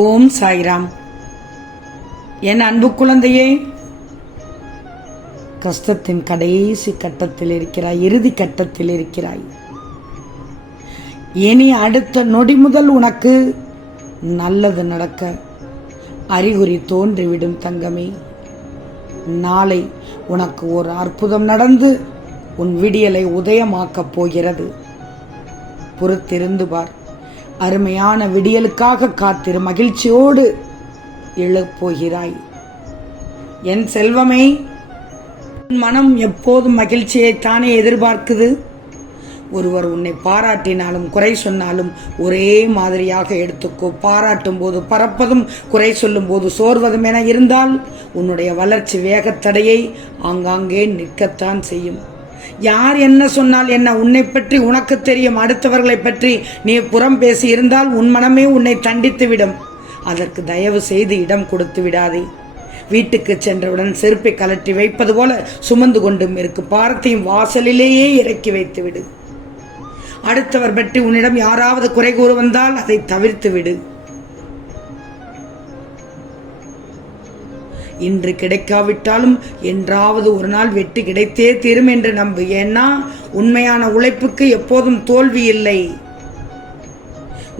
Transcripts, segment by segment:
ஓம் சாய்ராம். என் அன்பு குழந்தையே, கஷ்டத்தின் கடைசி கட்டத்தில் இருக்கிறாய், இறுதி கட்டத்தில் இருக்கிறாய். இனி அடுத்த நொடி முதல் உனக்கு நல்லது நடக்க அறிகுறி தோன்றிவிடும் தங்கமே. நாளை உனக்கு ஒரு அற்புதம் நடந்து உன் விடியலை உதயமாக்கப் போகிறது. பொறுத்திருந்து பார். அருமையான விடியலுக்காக காத்திரு. மகிழ்ச்சியோடு எழப்போகிறாய். என் செல்வமே, மனம் எப்போதும் மகிழ்ச்சியைத்தானே எதிர்பார்க்குது. ஒருவர் உன்னை பாராட்டினாலும் குறை சொன்னாலும் ஒரே மாதிரியாக எடுத்துக்கோ. பாராட்டும் போது பறப்பதும் குறை சொல்லும் போது சோர்வதும் என இருந்தால் உன்னுடைய வளர்ச்சி வேகத்தடையை ஆங்காங்கே நிற்கத்தான் செய்யும். யார் என்ன சொன்னால் என்ன, உன்னை பற்றி உனக்கு தெரியும். அடுத்தவர்களை பற்றி நீ புறம் பேசி இருந்தால் உன் மனமே உன்னை தண்டித்து விடும். அதற்கு தயவு செய்து இடம் கொடுத்து விடாதே. வீட்டுக்கு சென்றவுடன் செருப்பை கலட்டி வைப்பது போல சுமந்து கொண்டும் இருக்கு பாரத்தையும் வாசலிலேயே இறக்கி வைத்து விடு. அடுத்தவர் பற்றி உன்னிடம் யாராவது குறை கூறு வந்தால் அதை தவிர்த்து விடு. இன்று கிடைக்காவிட்டாலும் என்றாவது ஒரு நாள் வெற்றி கிடைத்தே தீரும் என்று நம்பு. ஏன்னா உண்மையான உழைப்புக்கு எப்போதும் தோல்வி இல்லை.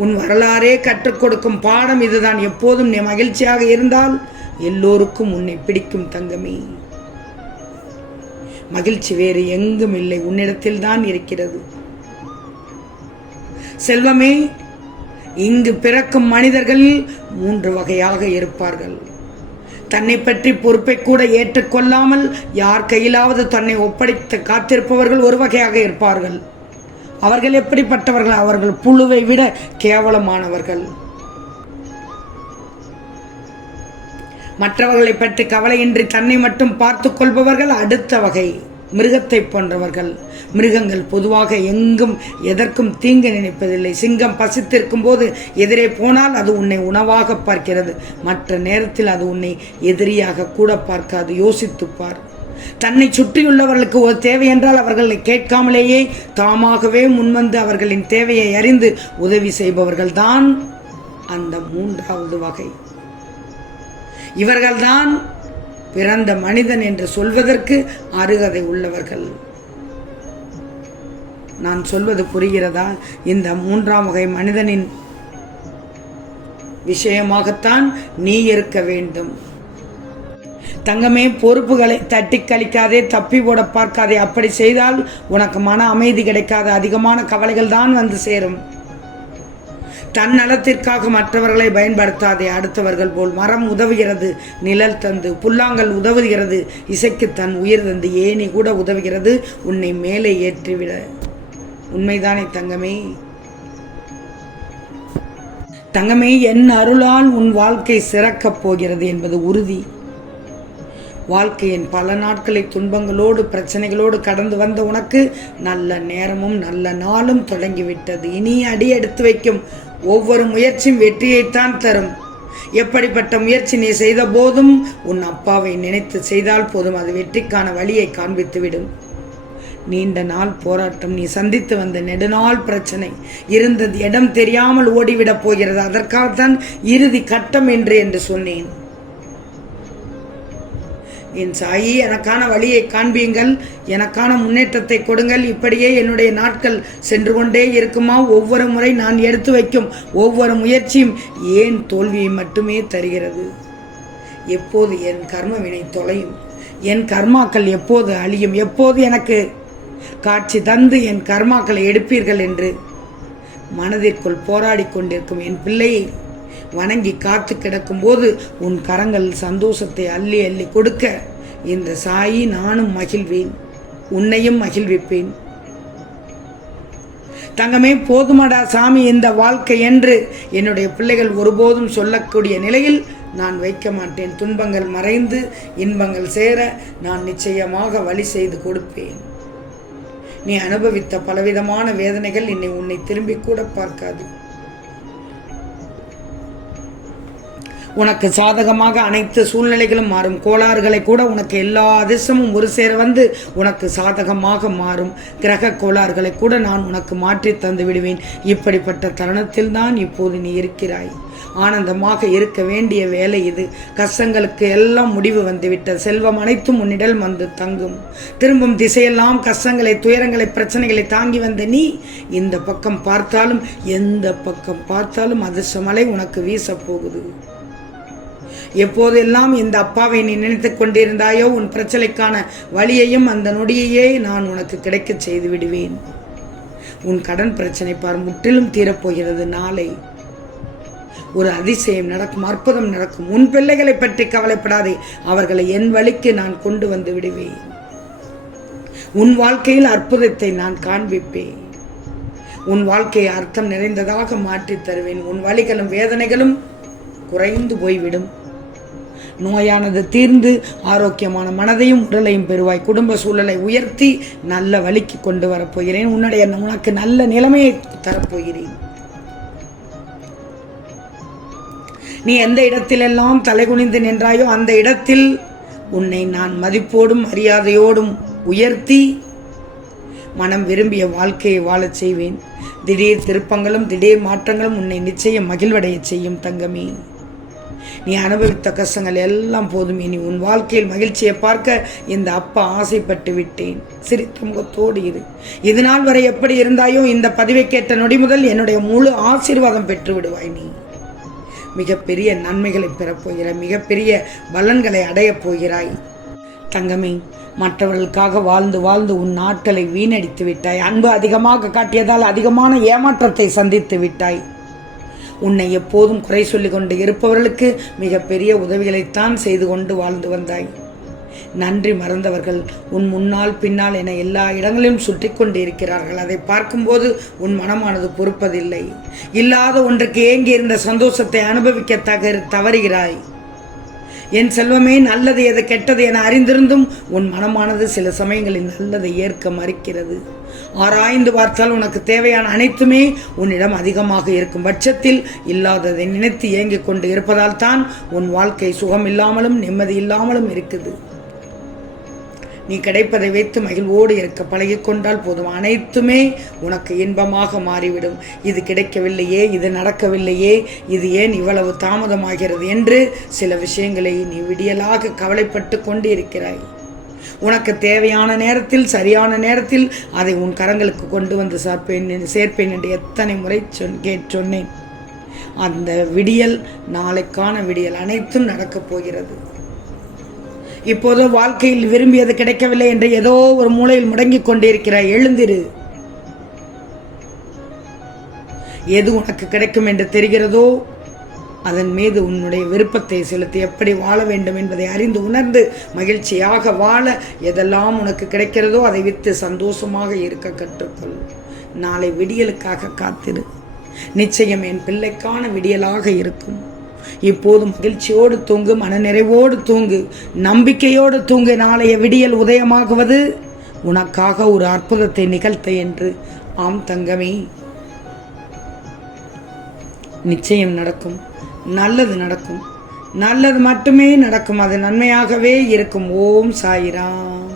உன் வரலாறே கற்றுக் கொடுக்கும் பாடம் இதுதான். எப்போதும் நீ மகிழ்ச்சியாக இருந்தால் எல்லோருக்கும் உன்னை பிடிக்கும் தங்கமே. மகிழ்ச்சி வேறு எங்கும் இல்லை, உன்னிடத்தில் தான் இருக்கிறது. செல்வமே, இங்கு பிறக்கும் மனிதர்கள் 3 வகையாக இருப்பார்கள். தன்னை பற்றி பொறுப்பை கூட ஏற்றுக்கொள்ளாமல் யார் கையிலாவது தன்னை ஒப்படைத்து காத்திருப்பவர்கள் ஒரு வகையாக இருப்பார்கள். அவர்கள் எப்படிப்பட்டவர்கள்? அவர்கள் புழுவை விட கேவலமானவர்கள். மற்றவர்களை பற்றி கவலையின்றி தன்னை மட்டும் பார்த்து கொள்பவர்கள் அடுத்த வகை. மிருகத்தை போன்றவர்கள். மிருகங்கள் பொதுவாக எங்கும் எதற்கும் தீங்கு நினைப்பதில்லை. சிங்கம் பசித்திருக்கும் போது எதிரே போனால் அது உன்னை உணவாக பார்க்கிறது. மற்ற நேரத்தில் அது உன்னை எதிரியாக கூட பார்க்காது. யோசித்துப்பார். தன்னை சுற்றியுள்ளவர்களுக்கு ஒரு தேவை என்றால் அவர்களை கேட்காமலேயே தாமாகவே முன்வந்து அவர்களின் தேவையை அறிந்து உதவி செய்பவர்கள் தான் அந்த 3வது வகை. இவர்கள்தான் பிறந்த மனிதன் என்று சொல்வதற்கு அருகதை உள்ளவர்கள். நான் சொல்வது புரிகிறதா? இந்த 3ஆம் வகை மனிதனின் விஷயமாகத்தான் நீ இருக்க வேண்டும். தங்கமே, பொறுப்புகளை தட்டி கழிக்காதே, தப்பி போட பார்க்காதே. அப்படி செய்தால் உனக்கு மன அமைதி கிடைக்காது. அதிகமான கவலைகள் தான் வந்து சேரும். தன் நலத்திற்காக மற்றவர்களை பயன்படுத்தாதே. அடுத்தவர்கள் போல் மரம் உதவுகிறது நிழல் தந்து, புல்லாங்கல் உதவுகிறது இசைக்கு தன் உயிர் தந்து, ஏணி கூட உதவுகிறது உன்னை மேலே ஏற்றிவிட. உண்மைதானே தங்கமே? தங்கமே, என் அருளால் உன் வாழ்க்கை சிறக்கப் போகிறது என்பது உறுதி. வாழ்க்கையின் பல நாட்களை துன்பங்களோடு பிரச்சனைகளோடு கடந்து வந்த உனக்கு நல்ல நேரமும் நல்ல நாளும் தொடங்கிவிட்டது. இனி அடி எடுத்து வைக்கும் ஒவ்வொரு முயற்சியும் வெற்றியைத்தான் தரும். எப்படிப்பட்ட முயற்சி நீ செய்த போதும் உன் அப்பாவை நினைத்து செய்தால் போதும், அது வெற்றிக்கான வழியை காண்பித்துவிடும். நீண்ட நாள் போராட்டம், நீ சந்தித்து வந்த நெடுநாள் பிரச்சனை, இருந்தது இடம் தெரியாமல் ஓடிவிடப் போகிறது. அதற்காகத்தான் இறுதி கட்டம் என்று சொன்னேன். என் சாயி, எனக்கான வழியை காண்பியுங்கள், எனக்கான முன்னேற்றத்தை கொடுங்கள். இப்படியே என்னுடைய நாட்கள் சென்று கொண்டே இருக்குமா? ஒவ்வொரு முறை நான் எடுத்து வைக்கும் ஒவ்வொரு முயற்சியும் ஏன் தோல்வியை மட்டுமே தருகிறது? எப்போது என் கர்ம வினை தொலையும்? என் கர்மாக்கள் எப்போது அழியும்? எப்போது எனக்கு காட்சி தந்து என் கர்மாக்களை எடுப்பீர்கள் என்று மனதிற்குள் போராடி கொண்டிருக்கும் என் பிள்ளையை வணங்கி காத்து கிடக்கும் போது உன் கரங்கள் சந்தோஷத்தை அள்ளி அள்ளி கொடுக்க இந்த சாயி நானும் மகிழ்வேன், உன்னையும் மகிழ்விப்பேன். தங்கமே, போதுமடா சாமி இந்த வாழ்க்கை என்று என்னுடைய பிள்ளைகள் ஒருபோதும் சொல்லக்கூடிய நிலையில் நான் வைக்க மாட்டேன். துன்பங்கள் மறைந்து இன்பங்கள் சேர நான் நிச்சயமாக வழி செய்து கொடுப்பேன். நீ அனுபவித்த பலவிதமான வேதனைகள் உன்னை திரும்பி கூட பார்க்காது. உனக்கு சாதகமாக அனைத்து சூழ்நிலைகளும் மாறும். கோளாறுகளை கூட உனக்கு எல்லா அதிர்ஷ்டமும் ஒரு சேர வந்து உனக்கு சாதகமாக மாறும். கிரக கோளாறுகளை கூட நான் உனக்கு மாற்றி தந்து விடுவேன். இப்படிப்பட்ட தருணத்தில் தான் இப்போது நீ இருக்கிறாய். ஆனந்தமாக இருக்க வேண்டிய வேலை இது. கஷ்டங்களுக்கு எல்லாம் முடிவு வந்துவிட்ட. செல்வம் அனைத்தும் உன்னிடல் வந்து தங்கும். திரும்பும் திசையெல்லாம் கஷ்டங்களை, துயரங்களை, பிரச்சனைகளை தாங்கி வந்த நீ இந்த பக்கம் பார்த்தாலும் எந்த பக்கம் பார்த்தாலும் அதிர்ஷ்டமலை உனக்கு வீசப் போகுது. எப்போதெல்லாம் இந்த அப்பாவை நீ நினைத்துக் கொண்டிருந்தாயோ உன் பிரச்சனைக்கான வழியையும் அந்த நொடியையே நான் உனக்கு கிடைக்க செய்து விடுவேன். உன் கடன் பிரச்சனை பார் முற்றிலும் தீரப்போகிறது. நாளை ஒரு அதிசயம் நடக்கும், அற்புதம் நடக்கும். உன் பிள்ளைகளை பற்றி கவலைப்படாதே, அவர்களை என் வழிக்கு நான் கொண்டு வந்து விடுவேன். உன் வாழ்க்கையில் அற்புதத்தை நான் காண்பிப்பேன். உன் வாழ்க்கையை அர்த்தம் நிறைந்ததாக மாற்றித் தருவேன். உன் வலிகளும் வேதனைகளும் குறைந்து போய்விடும். நோயானது தீர்ந்து ஆரோக்கியமான மனதையும் உடலையும் பெறுவாய். குடும்ப சூழலை உயர்த்தி நல்ல வழிக்கு கொண்டு வரப்போகிறேன். உனக்கு நல்ல நிலைமையை தரப்போகிறேன். நீ எந்த இடத்திலெல்லாம் தலைகுனிந்து நின்றாயோ அந்த இடத்தில் உன்னை நான் மதிப்போடும் மரியாதையோடும் உயர்த்தி மனம் விரும்பிய வாழ்க்கையை வாழச் செய்வேன். திடீர் திருப்பங்களும் திடீர் மாற்றங்களும் உன்னை நிச்சயம் மகிழ்வடைய செய்யும் தங்கமே. நீ அனுபவித்த கஷ்டங்கள் எல்லாம் போதும். இனி உன் வாழ்க்கையில் மகிழ்ச்சியை பார்க்க இந்த அப்பா ஆசைப்பட்டு விட்டேன். சிரித்த முகத்தோடு இரு. இது நாள் வரை எப்படி இருந்தாயோ இந்த பதிவை கேட்ட நொடி முதல் என்னுடைய முழு ஆசீர்வாதம் பெற்று விடுவாய். நீ மிகப்பெரிய நன்மைகளை பெறப்போகிறாய். மிகப்பெரிய பலன்களை அடையப் போகிறாய் தங்கமே. மற்றவர்களுக்காக வாழ்ந்து வாழ்ந்து உன் நாட்களை வீணடித்து விட்டாய். அன்பு அதிகமாக காட்டியதால் அதிகமான ஏமாற்றத்தை சந்தித்து விட்டாய். உன்னை எப்போதும் குறை சொல்லிக் கொண்டு இருப்பவர்களுக்கு மிகப்பெரிய உதவிகளைத்தான் செய்து கொண்டு வாழ்ந்து வந்தாய். நன்றி மறந்தவர்கள் உன் முன்னால் பின்னால் என எல்லா இடங்களிலும் சுற்றி கொண்டு இருக்கிறார்கள். அதை பார்க்கும்போது உன் மனமானது பொறுப்பதில்லை. இல்லாத ஒன்றுக்கு ஏங்கி இருந்த சந்தோஷத்தை அனுபவிக்க தவறுகிறாய். என் செல்வமே, நல்லது எது கெட்டது என அறிந்திருந்தும் உன் மனமானது சில சமயங்களில் நல்லதை ஏற்க மறுக்கிறது. ஆராய்ந்து பார்த்தால் உனக்கு தேவையான அனைத்துமே உன்னிடம் அதிகமாக இருக்கும் பட்சத்தில் இல்லாததை நினைத்து ஏங்கிக் கொண்டு இருப்பதால் தான் உன் வாழ்க்கை சுகம் இல்லாமலும் நிம்மதி இல்லாமலும் இருக்குது. நீ கிடைப்பதை வைத்து மகிழ்வோடு இருக்க பழகிக்கொண்டால் போதும். அனைத்துமே உனக்கு இன்பமாக மாறிவிடும். இது கிடைக்கவில்லையே, இது நடக்கவில்லையே, இது ஏன் இவ்வளவு தாமதமாகிறது என்று சில விஷயங்களை நீ விடியலாக கவலைப்பட்டு கொண்டு இருக்கிறாய். உனக்கு தேவையான நேரத்தில், சரியான நேரத்தில் அதை உன் கரங்களுக்கு கொண்டு வந்து சேர்ப்பேன் என்று எத்தனை முறை சொன்னேன். அந்த விடியல், நாளைக்கான விடியல் அனைத்தும் நடக்கப் போகிறது. இப்போது வாழ்க்கையில் விரும்பியது கிடைக்கவில்லை என்று ஏதோ ஒரு மூலையில் முடங்கிக் கொண்டிருக்கிறாய். எழுந்திரு. எது உனக்கு கிடைக்கும் என்று தெரிகிறதோ அதன் மீது உன்னுடைய விருப்பத்தை செலுத்தி எப்படி வாழ வேண்டும் என்பதை அறிந்து உணர்ந்து மகிழ்ச்சியாக வாழ எதெல்லாம் உனக்கு கிடைக்கிறதோ அதை விட்டு சந்தோஷமாக இருக்க கற்றுக்கொள். நாளை விடியலுக்காக காத்திரு. நிச்சயம் என் பிள்ளைக்கான விடியலாக இருக்கும். இப்போது மகிழ்ச்சியோடு தூங்கு, மனநிறைவோடு தூங்கு, நம்பிக்கையோடு தூங்கு. நாளைய விடியல் உதயமாகுவது உனக்காக ஒரு அற்புதத்தை நிகழ்த்த என்று. ஆம் தங்கமே, நிச்சயம் நடக்கும். நல்லது நடக்கும். நல்லது மட்டுமே நடக்கும். அது நன்மையாகவே இருக்கும். ஓம் சாய்ராம்.